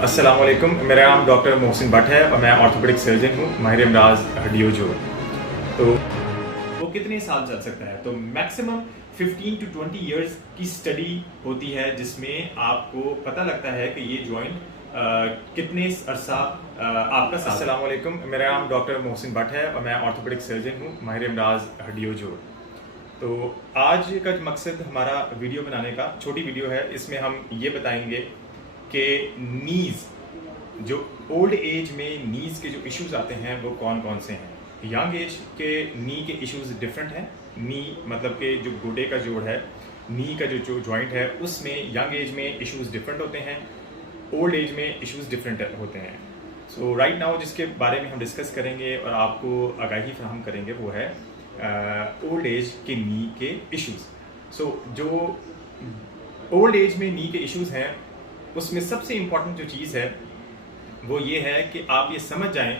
अस्सलामुअलैकुम, मेरा नाम डॉक्टर मोहसिन भट्ट है और मैं ऑर्थोपेडिक सर्जन हूँ, माहिर अमराज हड्डियों जोड़। तो वो कितने साल चल सकता है? तो मैक्सिमम 15 to 20 इयर्स की स्टडी होती है जिसमें आपको पता लगता है कि ये जॉइंट कितने अरसा आपका साथ। अस्सलामुअलैकुम, मेरा नाम डॉक्टर मोहसिन भट्ट है और मैं ऑर्थोपेडिक सर्जन हूँ, माहिर अमराज हड्डियों जोड़। तो आज का मकसद हमारा वीडियो बनाने का छोटी वीडियो है, इसमें हम ये बताएंगे कि नीज़ जो ओल्ड एज में नीज़ के जो इश्यूज आते हैं वो कौन कौन से हैं। यंग एज के नी के इश्यूज डिफरेंट हैं। नी मतलब कि जो गोडे का जोड़ है, नी का जो जॉइंट है, उसमें यंग एज में इश्यूज डिफरेंट होते हैं, ओल्ड एज में इश्यूज डिफरेंट होते हैं। सो राइट नाउ जिसके बारे में हम डिस्कस करेंगे और आपको आगाही फराहम करेंगे वो है ओल्ड एज के नी के इश्यूज। सो जो ओल्ड एज में नी के इश्यूज हैं उसमें सबसे इम्पॉर्टेंट जो चीज़ है वो ये है कि आप ये समझ जाएं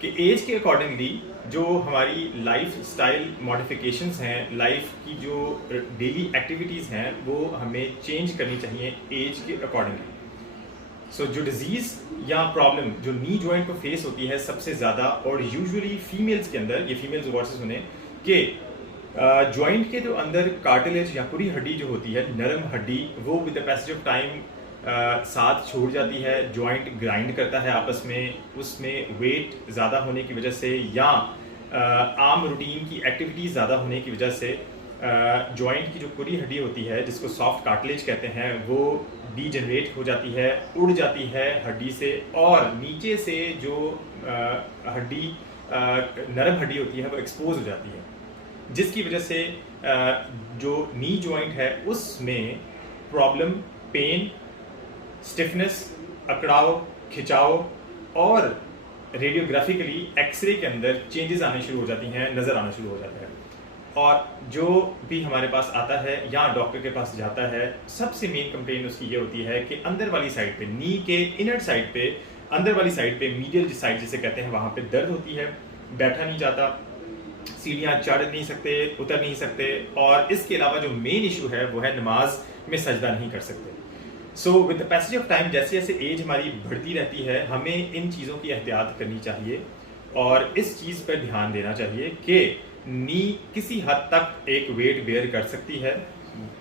कि एज के अकॉर्डिंगली जो हमारी लाइफ स्टाइल मॉडिफिकेशंस हैं, लाइफ की जो डेली एक्टिविटीज़ हैं वो हमें चेंज करनी चाहिए एज के अकॉर्डिंगली। सो जो डिजीज़ या प्रॉब्लम जो नी जॉइंट को फेस होती है सबसे ज़्यादा, और यूजुअली फीमेल्स के अंदर, ये फीमेल्स गौर से सुने कि जॉइंट के जो अंदर कार्टिलेज या पूरी हड्डी जो होती है, नरम हड्डी, वो with the passage of time साथ छोड़ जाती है, जॉइंट ग्राइंड करता है आपस में, उसमें वेट ज़्यादा होने की वजह से या आम रूटीन की एक्टिविटीज़ ज़्यादा होने की वजह से जॉइंट की जो पूरी हड्डी होती है जिसको सॉफ्ट कार्टिलेज कहते हैं वो डीजनरेट हो जाती है, उड़ जाती है हड्डी से, और नीचे से जो हड्डी नरम हड्डी होती है वो एक्सपोज हो जाती है, जिसकी वजह से जो नी जॉइंट है उसमें प्रॉब्लम, पेन, स्टिफनेस, अकड़ाव, खिंचाव और रेडियोग्राफिकली एक्सरे के अंदर चेंजेस आने शुरू हो जाती हैं, नज़र आना शुरू हो जाता है। और जो भी हमारे पास आता है या डॉक्टर के पास जाता है, सबसे मेन कंप्लेन उसकी ये होती है कि अंदर वाली साइड पे, नी के इनर साइड पे, अंदर वाली साइड पे, मीडियल साइड जिसे कहते हैं, वहाँ पे दर्द होती है, बैठा नहीं जाता, सीढ़ियाँ चढ़ नहीं सकते, उतर नहीं सकते, और इसके अलावा जो मेन इशू है वो है नमाज में सजदा नहीं कर सकते। So with the passage of time, जैसे जैसे एज हमारी बढ़ती रहती है, हमें इन चीज़ों की एहतियात करनी चाहिए और इस चीज़ पर ध्यान देना चाहिए कि नी किसी हद तक एक वेट बेयर कर सकती है।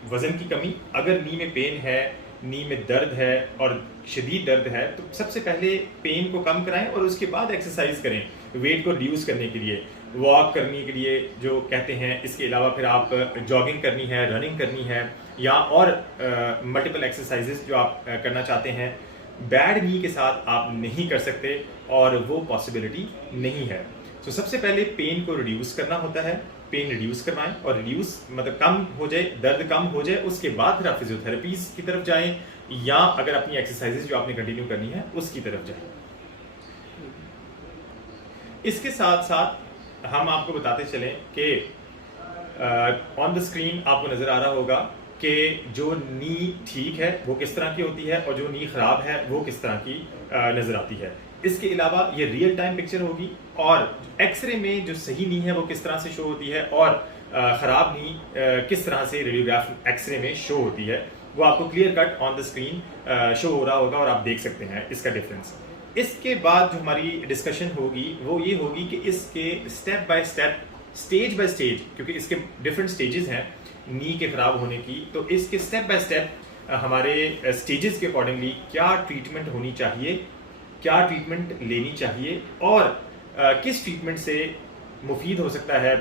वज़न की कमी, अगर नी में पेन है, नी में दर्द है और शदीद दर्द है, तो सबसे पहले पेन को कम कराएं और उसके बाद एक्सरसाइज करें वेट को रिड्यूस करने के लिए, वॉक करने के लिए जो कहते हैं। इसके अलावा फिर आप जॉगिंग करनी है, रनिंग करनी है, या और मल्टीपल एक्सरसाइजेस जो आप करना चाहते हैं, बैड नी के साथ आप नहीं कर सकते और वो पॉसिबिलिटी नहीं है। तो सबसे पहले पेन को रिड्यूस करना होता है, पेन रिड्यूस करवाएं, और रिड्यूस मतलब कम हो जाए, दर्द कम हो जाए, उसके बाद फिर आप फिजियोथेरेपीज की तरफ जाएं या अगर अपनी एक्सरसाइजेज जो आपने कंटिन्यू करनी है उसकी तरफ जाएं। इसके साथ साथ हम आपको बताते चलें कि ऑन द स्क्रीन आपको नज़र आ रहा होगा कि जो नी ठीक है वो किस तरह की होती है और जो नी ख़राब है वो किस तरह की नज़र आती है। इसके अलावा ये रियल टाइम पिक्चर होगी और एक्सरे में जो सही नी है वो किस तरह से शो होती है और ख़राब नी किस तरह से रेडियोग्राफ एक्सरे में शो होती है, वो आपको clear cut on the screen show हो रहा होगा और आप देख सकते हैं इसका डिफरेंस। इसके बाद जो हमारी डिस्कशन होगी वो ये होगी कि इसके step by step, stage by stage, क्योंकि इसके डिफरेंट स्टेजेस हैं नी के ख़राब होने की, तो इसके स्टेप बाय स्टेप हमारे स्टेजेस के अकॉर्डिंगली क्या ट्रीटमेंट होनी चाहिए, क्या ट्रीटमेंट लेनी चाहिए और किस ट्रीटमेंट से मुफीद हो सकता है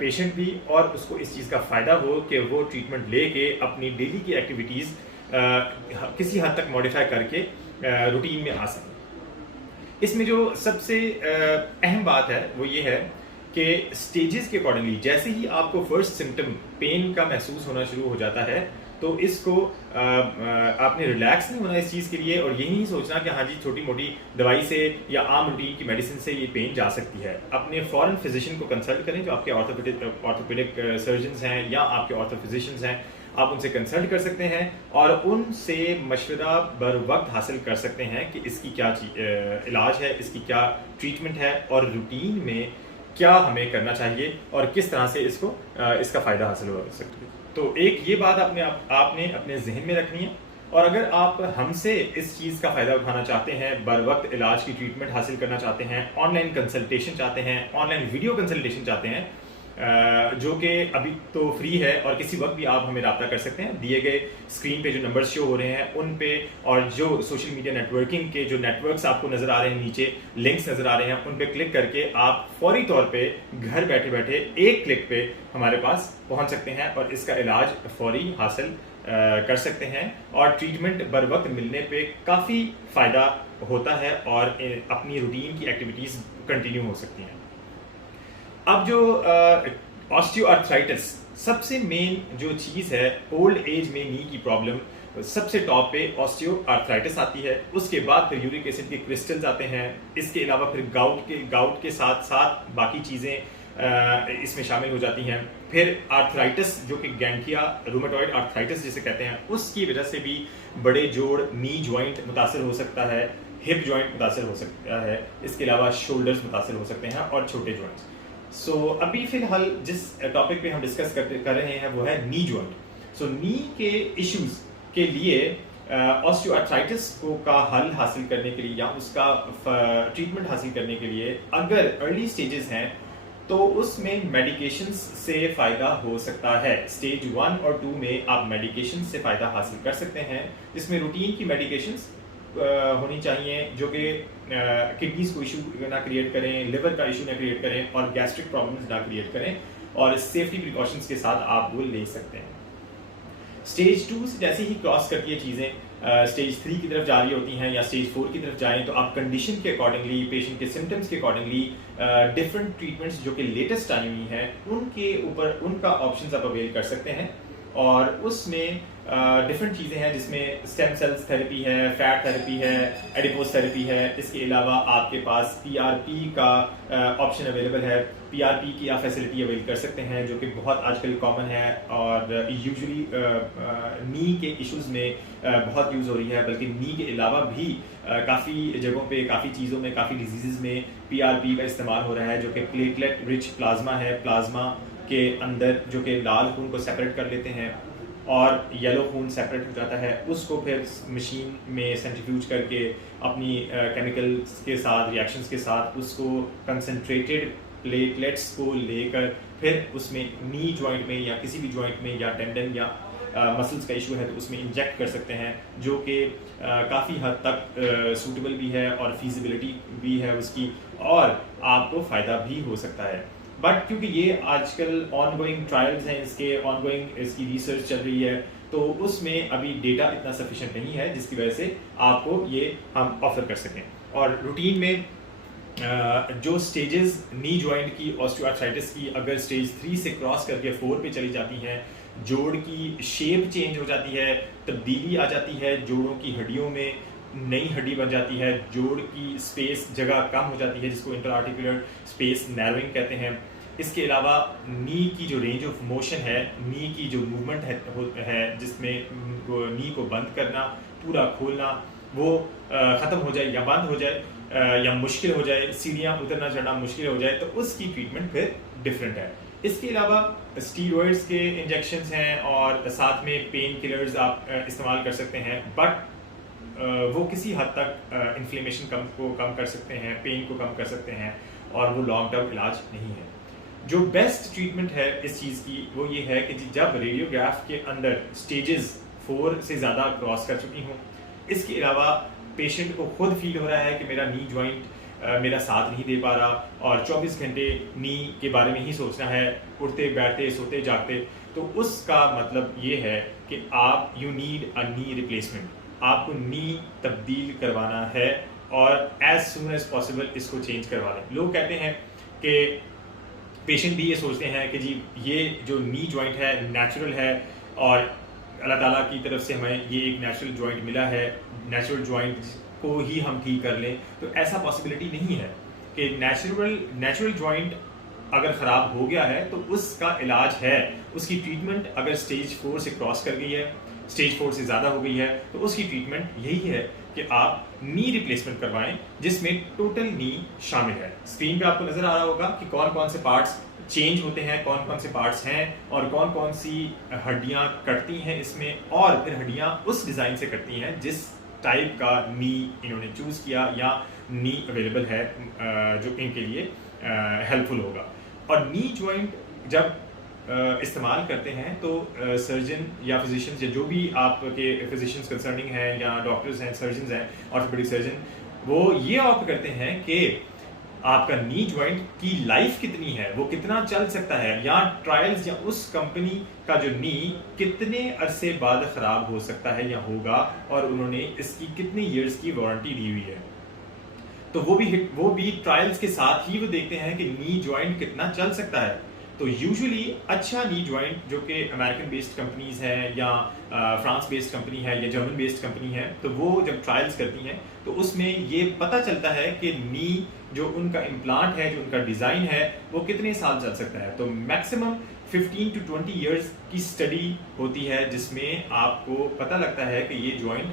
पेशेंट भी और उसको इस चीज़ का फ़ायदा हो कि वो ट्रीटमेंट लेके अपनी डेली की एक्टिविटीज़ किसी हद तक मॉडिफाई करके रूटीन में आ सकें। इसमें जो सबसे अहम बात है वो ये है कि स्टेजेस के अकॉर्डिंगली जैसे ही आपको फर्स्ट सिम्टम पेन का महसूस होना शुरू हो जाता है तो इसको आपने रिलैक्स नहीं होना इस चीज़ के लिए और यही नहीं सोचना कि हाँ जी छोटी मोटी दवाई से या आम रूटीन की मेडिसिन से ये पेन जा सकती है। अपने फ़ौरन फिजिशियन को कंसल्ट करें, जो आपके ऑर्थोपेडिक सर्जन्स हैं या आपके ऑर्थोफिजिशियंस हैं, आप उनसे कंसल्ट कर सकते हैं और उनसे मशवरा बर वक्त हासिल कर सकते हैं कि इसकी क्या इलाज है, इसकी क्या ट्रीटमेंट है और रूटीन में क्या हमें करना चाहिए और किस तरह से इसका फ़ायदा हासिल हो सकता है। तो एक ये बात आपने अपने जहन में रखनी है और अगर आप हमसे इस चीज़ का फ़ायदा उठाना चाहते हैं, बर वक्त इलाज की ट्रीटमेंट हासिल करना चाहते हैं, ऑनलाइन कंसल्टेशन चाहते हैं, ऑनलाइन वीडियो कंसल्टेशन चाहते हैं, जो कि अभी तो फ्री है और किसी वक्त भी आप हमें रब्ता कर सकते हैं। दिए गए स्क्रीन पे जो नंबर्स शो हो रहे हैं उन पे, और जो सोशल मीडिया नेटवर्किंग के जो नेटवर्क्स आपको नज़र आ रहे हैं, नीचे लिंक्स नज़र आ रहे हैं, उन पे क्लिक करके आप फौरी तौर पे घर बैठे बैठे एक क्लिक पे हमारे पास पहुंच सकते हैं और इसका इलाज फौरी हासिल कर सकते हैं। और ट्रीटमेंट बर वक्त मिलने पे काफ़ी फ़ायदा होता है और अपनी रूटीन की एक्टिविटीज़ कंटिन्यू हो सकती हैं। अब जो ऑस्टियोआर्थराइटिस सबसे मेन जो चीज़ है, ओल्ड एज में नी की प्रॉब्लम सबसे टॉप पे ऑस्टियोआर्थराइटिस आती है। उसके बाद फिर यूरिक एसिड के क्रिस्टल्स आते हैं। इसके अलावा फिर गाउट के साथ साथ बाकी चीज़ें इसमें शामिल हो जाती हैं। फिर आर्थराइटिस जो कि गैंकिया रूमेटॉइड आर्थराइटिस जिसे कहते हैं, उसकी वजह से भी बड़े जोड़ नी जॉइंट मुतासर हो सकता है, हिप जॉइंट मुतासर हो सकता है, इसके अलावा शोल्डर्स मुतासर हो सकते हैं और छोटे जॉइंट्स। अभी फिलहाल जिस टॉपिक पे हम डिस्कस कर रहे हैं वो है नी जॉइंट। नी के इश्यूज के लिए ऑस्टियोआर्थराइटिस का हल हासिल करने के लिए या उसका ट्रीटमेंट हासिल करने के लिए अगर अर्ली स्टेजेस हैं तो उसमें मेडिकेशंस से फ़ायदा हो सकता है। स्टेज 1 और 2 में आप मेडिकेशन से फ़ायदा हासिल कर सकते हैं, जिसमें रूटीन की मेडिकेशंस होनी चाहिए जो कि किडनीज को इशू ना क्रिएट करें, लिवर का इशू ना क्रिएट करें और गैस्ट्रिक प्रॉब्लम्स ना क्रिएट करें, और सेफ्टी प्रिकॉशंस के साथ आप वो ले सकते हैं। स्टेज 2 से जैसे ही क्रॉस करती है चीज़ें स्टेज 3 की तरफ जा रही होती हैं या स्टेज 4 की तरफ जाएं, तो आप कंडीशन के अकॉर्डिंगली, पेशेंट के सिम्टम्स के अकॉर्डिंगली डिफरेंट ट्रीटमेंट्स जो कि लेटेस्ट टाइम ही हैं उनके ऊपर उनका ऑप्शंस आप अवेल कर सकते हैं। और उसमें डिफरेंट चीज़ें हैं जिसमें स्टेम सेल्स थेरेपी है, फैट थेरेपी है, एडिपोज थेरेपी है। इसके अलावा आपके पास पीआरपी का ऑप्शन अवेलेबल है। पीआरपी की आप फैसिलिटी अवेल कर सकते हैं जो कि बहुत आजकल कॉमन है और यूजुअली नी के इश्यूज़ में बहुत यूज़ हो रही है, बल्कि नी के अलावा भी काफ़ी जगहों पे, काफ़ी चीज़ों में, काफ़ी डिजीज़ में पीआरपी का इस्तेमाल हो रहा है, जो कि प्लेटलेट रिच प्लाज्मा है। प्लाज्मा के अंदर जो कि लाल खून को सेपरेट कर लेते हैं और येलो खून सेपरेट हो जाता है, उसको फिर मशीन में सेंट्रीफ्यूज करके अपनी केमिकल्स के साथ, रिएक्शंस के साथ उसको कंसंट्रेटेड प्लेटलेट्स को लेकर फिर उसमें नी जॉइंट में या किसी भी जॉइंट में या टेंडन या मसल्स का इशू है तो उसमें इंजेक्ट कर सकते हैं, जो कि काफ़ी हद तक सूटेबल भी है और फीजिबिलिटी भी है उसकी, और आपको फ़ायदा भी हो सकता है। बट क्योंकि ये आजकल ऑनगोइंग ट्रायल्स हैं, इसके ऑनगोइंग इसकी रिसर्च चल रही है, तो उसमें अभी डेटा इतना सफिशिएंट नहीं है जिसकी वजह से आपको ये हम ऑफर कर सकें। और रूटीन में जो स्टेजेस नी जॉइंट की ऑस्टियोआर्थराइटिस की अगर स्टेज 3 से क्रॉस करके 4 पे चली जाती हैं, जोड़ की शेप चेंज हो जाती है, तब्दीली आ जाती है, जोड़ों की हड्डियों में नई हड्डी बन जाती है, जोड़ की स्पेस जगह कम हो जाती है जिसको इंटरआर्टिकुलर स्पेस नैरोइंग कहते हैं। इसके अलावा नी की जो रेंज ऑफ मोशन है, नी की जो मूवमेंट है जिसमें नी को बंद करना, पूरा खोलना, वो ख़त्म हो जाए या बंद हो जाए या मुश्किल हो जाए, सीढ़ियाँ उतरना चढ़ना मुश्किल हो जाए, तो उसकी ट्रीटमेंट फिर डिफरेंट है। इसके अलावा स्टीरॉयड्स के इंजेक्शंस हैं और साथ में पेन किलर्स आप इस्तेमाल कर सकते हैं, बट वो किसी हद तक इन्फ्लेमेशन को कम कर सकते हैं, पेन को कम कर सकते हैं, और वो लॉन्ग टर्म इलाज नहीं है। जो बेस्ट ट्रीटमेंट है इस चीज़ की वो ये है कि जब रेडियोग्राफ के अंदर स्टेजेस 4 से ज़्यादा क्रॉस कर चुकी हों, इसके अलावा पेशेंट को खुद फील हो रहा है कि मेरा नी जॉइंट मेरा साथ नहीं दे पा रहा और 24 घंटे नी के बारे में ही सोचना है, उठते बैठते सोते जागते, तो उसका मतलब ये है कि आप you need a knee replacement, आपको नी तब्दील करवाना है और एज सुन एज पॉसिबल इसको चेंज करवा लें। लोग कहते हैं कि पेशेंट भी ये सोचते हैं कि जी ये जो नी जॉइंट है नेचुरल है और अल्लाह ताला की तरफ से हमें ये एक नेचुरल जॉइंट मिला है, नेचुरल जॉइंट को ही हम ठीक कर लें, तो ऐसा पॉसिबिलिटी नहीं है कि नेचुरल जॉइंट अगर ख़राब हो गया है तो उसका इलाज है, उसकी ट्रीटमेंट अगर स्टेज 4 से क्रॉस कर गई है स्टेज 4 से ज़्यादा हो गई है, तो उसकी ट्रीटमेंट यही है कि आप नी रिप्लेसमेंट करवाएं जिसमें टोटल नी शामिल है। स्क्रीन पे आपको नजर आ रहा होगा कि कौन कौन से पार्ट्स चेंज होते हैं, कौन कौन से पार्ट्स हैं और कौन कौन सी हड्डियां कटती हैं इसमें, और फिर हड्डियां उस डिज़ाइन से कटती हैं जिस टाइप का नी इन्होंने चूज़ किया या नी अवेलेबल है जो इनके लिए हेल्पफुल होगा। और नी जॉइंट जब इस्तेमाल करते हैं तो सर्जन या फिजिशियंस या जो भी आपके फिजिशियंस कंसर्निंग हैं या डॉक्टर्स हैं, सर्जन हैं, ऑर्थोपेडिक सर्जन, वो ये ऑप्ट करते हैं कि आपका नी जॉइंट की लाइफ कितनी है, वो कितना चल सकता है, या ट्रायल्स या उस कंपनी का जो नी कितने अरसे बाद खराब हो सकता है या होगा, और उन्होंने इसकी कितने ईयर्स की वारंटी दी हुई है। तो वो भी ट्रायल्स के साथ ही वो देखते हैं कि नी जॉइंट कितना चल सकता है। तो यूजुअली अच्छा नी जॉइंट जो कि अमेरिकन बेस्ड कंपनीज है या फ्रांस बेस्ड कंपनी है या जर्मन बेस्ड कंपनी है, तो वो जब ट्रायल्स करती हैं तो उसमें ये पता चलता है कि नी जो उनका इम्प्लांट है, जो उनका डिज़ाइन है, वो कितने साल चल सकता है। तो मैक्सिमम 15 to 20 ईयर्स की स्टडी होती है जिसमें आपको पता लगता है कि ये जॉइंट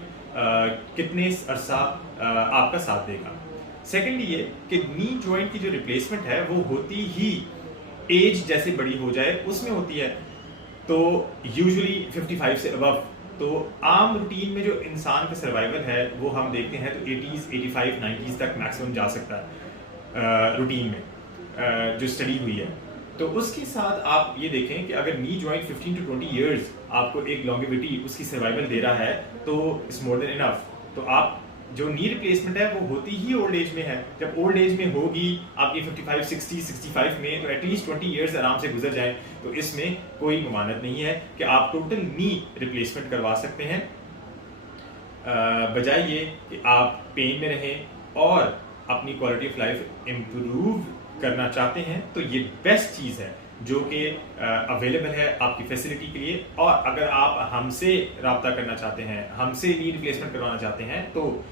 कितने अरसा आपका साथ देगा। सेकेंडली ये कि नी जॉइंट की जो रिप्लेसमेंट है वो होती ही एज जैसे बड़ी हो जाए उसमें होती है, तो यूजुअली 55 से अबव। तो आम रूटीन में जो इंसान का सर्वाइवल है वो हम देखते हैं तो 80s, 85, 90s तक मैक्सिमम जा सकता है रूटीन में जो स्टडी हुई है। तो उसके साथ आप ये देखें कि अगर नी जॉइंट 15 to 20 ईयर्स आपको एक लॉन्गेविटी उसकी सर्वाइवल दे रहा है तो इट्स मोर देन इनफ। तो आप जो नी रिप्लेसमेंट है वो होती ही ओल्ड एज में है। जब ओल्ड एज में होगी आपकी 55, 60, 65 में, तो एटलीस्ट 20 ईयर्स आराम से गुजर जाए, तो इसमें कोई ममानत नहीं है कि आप टोटल नी रिप्लेसमेंट करवा सकते हैं, बजाय ये कि आप पेन में रहें और अपनी क्वालिटी ऑफ लाइफ इम्प्रूव करना चाहते हैं। तो ये बेस्ट चीज़ है जो कि अवेलेबल है आपकी फैसिलिटी के लिए। और अगर आप हमसे रब्ता करना चाहते हैं, हमसे नी रिप्लेसमेंट करवाना चाहते हैं, तो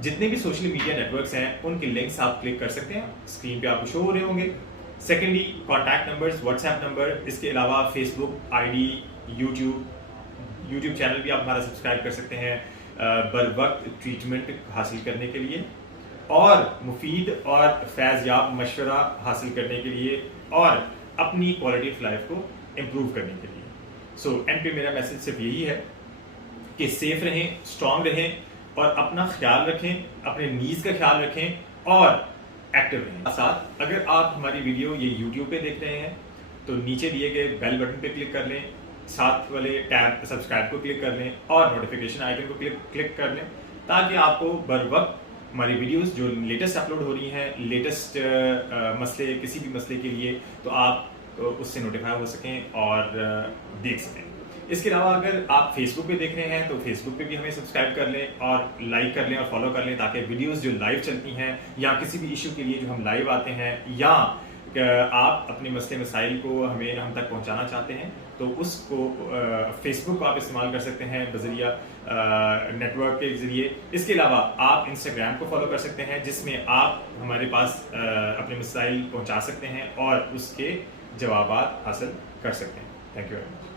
जितने भी सोशल मीडिया नेटवर्क्स हैं उनके लिंक्स आप क्लिक कर सकते हैं, स्क्रीन पे आपको शो हो रहे होंगे। Secondly contact numbers, WhatsApp number, इसके अलावा फेसबुक आईडी, यूट्यूब चैनल भी आप हमारा सब्सक्राइब कर सकते हैं बर वक्त ट्रीटमेंट हासिल करने के लिए और मुफीद और फैज़याब मशवरा हासिल करने के लिए और अपनी क्वालिटी ऑफ लाइफ को इम्प्रूव करने के लिए। सो एंड पे मेरा मैसेज सिर्फ यही है कि सेफ रहें, स्ट्रांग रहें और अपना ख्याल रखें, अपने नीज का ख्याल रखें और एक्टिव रहें। साथ अगर आप हमारी वीडियो ये यूट्यूब पे देख रहे हैं तो नीचे दिए गए बेल बटन पे क्लिक कर लें, साथ वाले टैब सब्सक्राइब को क्लिक कर लें और नोटिफिकेशन आइकन को क्लिक कर लें, ताकि आपको बर वक्त हमारी वीडियोस जो लेटेस्ट अपलोड हो रही हैं, लेटेस्ट मसले, किसी भी मसले के लिए, तो आप उससे नोटिफाई हो सकें और देख सकें। इसके अलावा अगर आप फेसबुक पे देख रहे हैं तो फेसबुक पे भी हमें सब्सक्राइब कर लें और लाइक कर लें और फॉलो कर लें, ताकि वीडियोस जो लाइव चलती हैं या किसी भी इशू के लिए जो हम लाइव आते हैं या आप अपने मसले मसाइल को हम तक पहुंचाना चाहते हैं, तो उसको फेसबुक को आप इस्तेमाल कर सकते हैं बजरिया नेटवर्क के ज़रिए। इसके अलावा आप इंस्टाग्राम को फॉलो कर सकते हैं जिसमें आप हमारे पास अपने मसाइल पहुंचा सकते हैं और उसके जवाबात हासिल कर सकते हैं। Thank you very much.